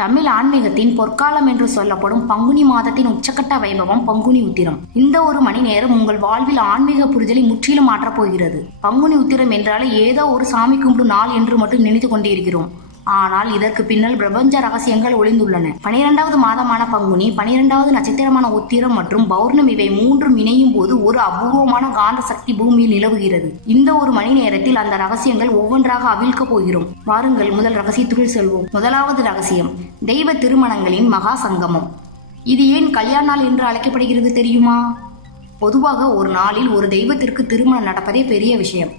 தமிழ் ஆன்மீகத்தின் பொற்காலம் என்று சொல்லப்படும் பங்குனி மாதத்தின் உச்சக்கட்ட வைபவம் பங்குனி உத்திரம். இந்த ஒரு மணி நேரம் உங்கள் வாழ்வில் ஆன்மீக புரிதலை முற்றிலும் மாற்றப் போகிறது. பங்குனி உத்திரம் என்றாலே ஏதோ ஒரு சாமி கும்பிடும் நாள் என்று மட்டும் நினைத்து கொண்டே இருக்கிறோம். ஆனால் இதற்கு பின்னால் பிரபஞ்ச ரகசியங்கள் ஒளிந்துள்ளன. 12வது மாதமான பங்குனி, 12வது நட்சத்திரமான உத்திரம் மற்றும் பௌர்ணமி இவை மூன்றும் இணையும் போது ஒரு அபூர்வமான காந்த சக்தி பூமியில் நிலவுகிறது. இந்த ஒரு மணி நேரத்தில் அந்த ரகசியங்கள் ஒவ்வொன்றாக அவிழ்க்க போகிறோம். வாருங்கள் முதல் ரகசியத்துக்குள் செல்வோம். முதலாவது ரகசியம், தெய்வ திருமணங்களின் மகா சங்கமம். இது ஏன் கல்யாண நாள் என்று அழைக்கப்படுகிறது தெரியுமா? பொதுவாக ஒரு நாளில் ஒரு தெய்வத்திற்கு திருமணம் நடப்பதே பெரிய விஷயம்.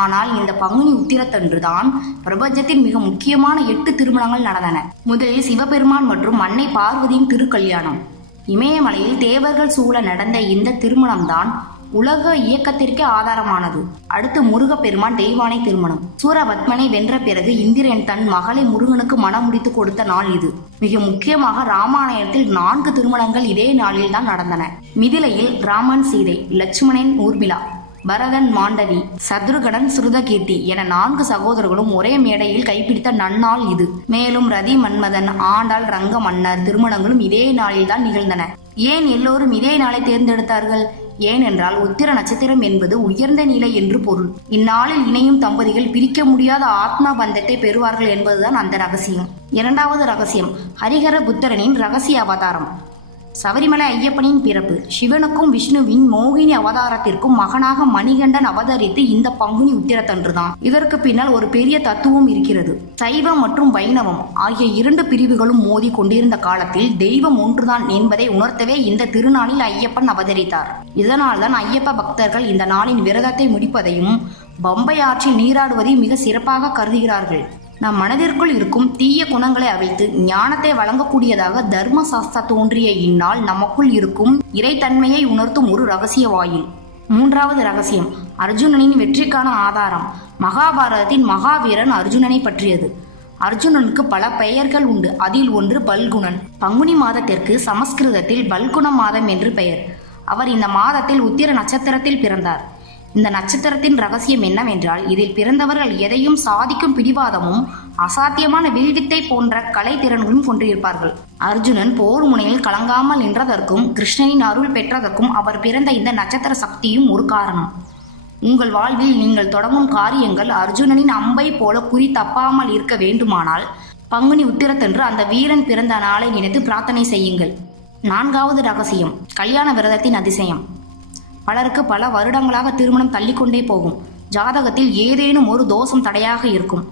ஆனால் இந்த பங்குனி உத்திரத்தன்று தான் பிரபஞ்சத்தின் மிக முக்கியமான 8 திருமணங்கள் நடந்தன. முதலில் சிவபெருமான் மற்றும் அன்னை பார்வதியின் திருக்கல்யாணம். இமயமலையில் தேவர்கள் சூழ நடந்த இந்த திருமணம் தான் உலக இயக்கத்திற்கே ஆதாரமானது. அடுத்து முருகப்பெருமான் தெய்வானை திருமணம். சூரபத்மனை வென்ற பிறகு இந்திரன் தன் மகளை முருகனுக்கு மனம் முடித்து கொடுத்த நாள் இது. மிக முக்கியமாக ராமாயணத்தில் 4 திருமணங்கள் இதே நாளில் தான் நடந்தன. மிதிலையில் ராமன் சீதை, லட்சுமணன் ஊர்மிளா, பரதன் மாண்டவி, சத்ருகடன் ஸ்ருதகீர்த்தி என 4 சகோதரர்களும் ஒரே மேடையில் கைப்பிடித்த நன்னாள் இது. மேலும் ரதி மன்மதன், ஆண்டாள், ரங்க மன்னர் திருமணங்களும் இதே நாளில் தான் நிகழ்ந்தன. ஏன் எல்லோரும் இதே நாளை தேர்ந்தெடுத்தார்கள்? ஏனென்றால் உத்திர நட்சத்திரம் என்பது உயர்ந்த நிலை என்று பொருள். இந்நாளில் இணையும் தம்பதிகள் பிரிக்க முடியாத ஆத்மா பந்தத்தை பெறுவார்கள் என்பதுதான் அந்த ரகசியம். இரண்டாவது ரகசியம், ஹரிஹர புத்திரனின் ரகசிய அவதாரம். சபரிமலை ஐயப்பனின் பிறப்பு. சிவனுக்கும் விஷ்ணுவின் மோகினி அவதாரத்திற்கும் மகனாக மணிகண்டன் அவதரித்து இந்த பங்குனி உத்திரத்தன்றுதான். இதற்கு பின்னால் ஒரு பெரிய தத்துவம் இருக்கிறது. சைவம் மற்றும் வைணவம் ஆகிய 2 பிரிவுகளும் மோதி கொண்டிருந்த காலத்தில் தெய்வம் ஒன்றுதான் என்பதை உணர்த்தவே இந்த திருநாளில் ஐயப்பன் அவதரித்தார். இதனால் தான் ஐயப்ப பக்தர்கள் இந்த நாளின் விரதத்தை முடிப்பதையும் பம்பை ஆற்றில் நீராடுவதையும் மிக சிறப்பாக கருதுகிறார்கள். நம் மனதிற்குள் இருக்கும் தீய குணங்களை அவிழ்த்து ஞானத்தை வழங்கக்கூடியதாக தர்ம சாஸ்திரா தோன்றிய இந்நாள் நமக்குள் இருக்கும் இறைத்தன்மையை உணர்த்தும் ஒரு ரகசிய வாயில். மூன்றாவது ரகசியம், அர்ஜுனனின் வெற்றிக்கான ஆதாரம். மகாபாரதத்தின் மகாவீரன் அர்ஜுனனை பற்றியது. அர்ஜுனனுக்கு பல பெயர்கள் உண்டு. அதில் ஒன்று பல்குணன். பங்குனி மாதத்திற்கு சமஸ்கிருதத்தில் பல்குண மாதம் என்று பெயர். அவர் இந்த மாதத்தில் உத்திர நட்சத்திரத்தில் பிறந்தார். இந்த நட்சத்திரத்தின் ரகசியம் என்னவென்றால், இதில் பிறந்தவர்கள் எதையும் சாதிக்கும் பிடிவாதமும் அசாத்தியமான வில்வித்தை போன்ற கலை திறன்களும் கொண்டிருப்பார்கள். அர்ஜுனன் போர் முனையில் கலங்காமல் நின்றதற்கும் கிருஷ்ணனின் அருள் பெற்றதற்கும் அவர் பிறந்த இந்த நட்சத்திர சக்தியும் ஒரு காரணம். உங்கள் வாழ்வில் நீங்கள் தொடங்கும் காரியங்கள் அர்ஜுனனின் அம்பை போல குறி தப்பாமல் இருக்க வேண்டுமானால் பங்குனி உத்திரத்தன்று அந்த வீரன் பிறந்த நாளை நினைத்து பிரார்த்தனை செய்யுங்கள். நான்காவது ரகசியம், கல்யாண விரதத்தின் அதிசயம். பலருக்கு பல வருடங்களாக திருமணம் தள்ளிக்கொண்டே போகும். ஜாதகத்தில் ஏதேனும் ஒரு தோஷம் தடையாக இருக்கும்.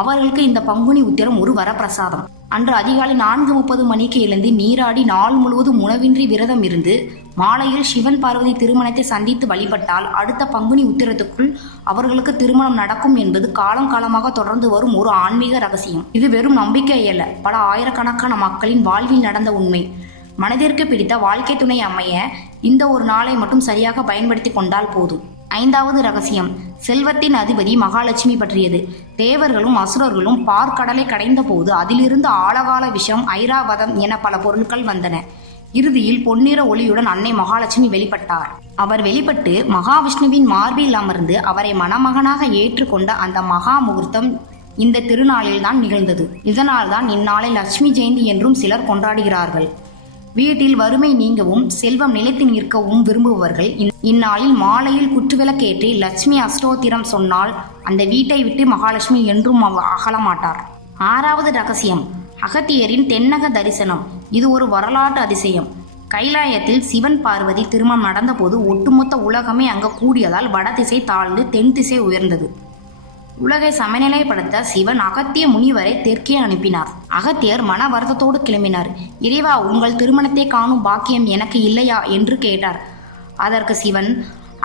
அவர்களுக்கு இந்த பங்குனி உத்திரம் ஒரு வரப்பிரசாதம். அன்று அதிகாலை 4:30 மணிக்கு எழுந்து நீராடி நாள் முழுவதும் உணவின்றி விரதம் இருந்து மாலையில் சிவன் பார்வதி திருமணத்தை சந்தித்து வழிபட்டால் அடுத்த பங்குனி உத்திரத்துக்குள் அவர்களுக்கு திருமணம் நடக்கும் என்பது காலங்காலமாக தொடர்ந்து வரும் ஒரு ஆன்மீக ரகசியம். இது வெறும் நம்பிக்கை அல்ல, பல ஆயிரக்கணக்கான மக்களின் வாழ்வில் நடந்த உண்மை. மனதிற்கு பிடித்த வாழ்க்கை துணை அமைய இந்த ஒரு நாளை மட்டும் சரியாக பயன்படுத்தி கொண்டால் போதும். ஐந்தாவது ரகசியம், செல்வத்தின் அதிபதி மகாலட்சுமி பற்றியது. தேவர்களும் அசுரர்களும் பார்க்கடலை கடைந்த போது அதிலிருந்து ஆழகால விஷம், ஐராவதம் என பல பொருட்கள் வந்தன. இறுதியில் பொன்னிற ஒளியுடன் அன்னை மகாலட்சுமி வெளிப்பட்டார். அவர் வெளிப்பட்டு மகாவிஷ்ணுவின் மார்பில் அமர்ந்து அவரை மணமகனாக ஏற்றுக்கொண்ட அந்த மகா முகூர்த்தம் இந்த திருநாளில் தான் நிகழ்ந்தது. இதனால் தான் இந்நாளை லட்சுமி ஜெயந்தி என்றும் சிலர் கொண்டாடுகிறார்கள். வீட்டில் வறுமை நீங்கவும் செல்வம் நிலைத்து நிற்கவும் விரும்புபவர்கள் இந்நாளில் மாலையில் குற்றுவிளக்கேற்றி லட்சுமி அஷ்டோத்திரம் சொன்னால் அந்த வீட்டை விட்டு மகாலட்சுமி என்றும் அகலமாட்டார். ஆறாவது ரகசியம், அகத்தியரின் தென்னக தரிசனம். இது ஒரு வரலாற்று அதிசயம். கைலாயத்தில் சிவன் பார்வதி திருமணம் நடந்தபோது ஒட்டுமொத்த உலகமே அங்கு கூடியதால் வடதிசை தாழ்ந்து தென் திசை உயர்ந்தது. உலகை சமநிலைப்படுத்த சிவன் அகத்திய முனிவரை தெற்கே அனுப்பினார். அகத்தியர் மன வருத்தத்தோடு கிளம்பினார். இறைவா, உங்கள் திருமணத்தை காணும் பாக்கியம் எனக்கு இல்லையா என்று கேட்டார். அதற்கு சிவன்,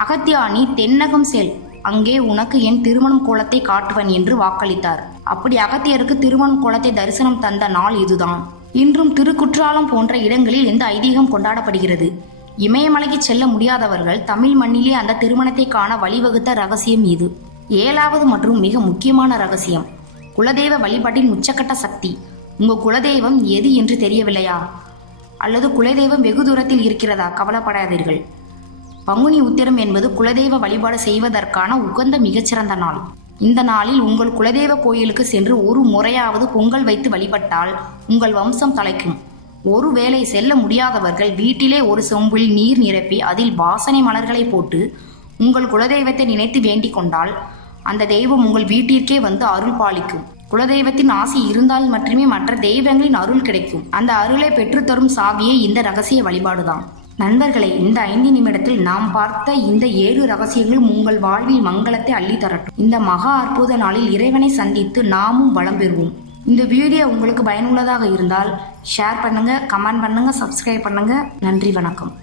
அகத்தியா, நீ தென்னகம் செல், அங்கே உனக்கு என் திருமணம் கோலத்தை காட்டுவன் என்று வாக்களித்தார். அப்படி அகத்தியருக்கு திருமணம் கோலத்தை தரிசனம் தந்த நாள் இதுதான். இன்றும் திருக்குற்றாலம் போன்ற இடங்களில் இந்த ஐதீகம் கொண்டாடப்படுகிறது. இமயமலைக்கு செல்ல முடியாதவர்கள் தமிழ் மண்ணிலே அந்த திருமணத்தை காண வழிவகுத்த ரகசியம் இது. ஏழாவது மற்றும் மிக முக்கியமான ரகசியம், குலதெய்வ வழிபாட்டின் உச்சக்கட்ட சக்தி. உங்கள் குலதெய்வம் எது என்று தெரியவில்லையா? அல்லது குலதெய்வம் வெகு தூரத்தில் இருக்கிறதா? கவலைப்படாதீர்கள். பங்குனி உத்திரம் என்பது குலதெய்வ வழிபாடு செய்வதற்கான உகந்த மிகச்சிறந்த நாள். இந்த நாளில் உங்கள் குலதெய்வ கோயிலுக்கு சென்று ஒரு முறையாவது பொங்கல் வைத்து வழிபட்டால் உங்கள் வம்சம் தலைக்கும். ஒருவேளை செல்ல முடியாதவர்கள் வீட்டிலே ஒரு சொம்பில் நீர் நிரப்பி அதில் வாசனை மலர்களை போட்டு உங்கள் குலதெய்வத்தை நினைத்து வேண்டிக் கொண்டால் அந்த தெய்வம் உங்கள் வீட்டிற்கே வந்து அருள் பாலிக்கும். குலதெய்வத்தின் ஆசி இருந்தால் மட்டுமே மற்ற தெய்வங்களின் அருள் கிடைக்கும். அந்த அருளை பெற்றுத்தரும் சாவியே இந்த ரகசிய வழிபாடுதான். நண்பர்களே, இந்த 5 நிமிடத்தில் நாம் பார்த்த இந்த 7 ரகசியங்களும் உங்கள் வாழ்வில் மங்களத்தை அள்ளி தரட்டும். இந்த மகா அற்புத நாளில் இறைவனை சந்தித்து நாமும் வளம் பெறுவோம். இந்த வீடியோ உங்களுக்கு பயனுள்ளதாக இருந்தால் ஷேர் பண்ணுங்க, கமெண்ட் பண்ணுங்க, சப்ஸ்கிரைப் பண்ணுங்க. நன்றி, வணக்கம்.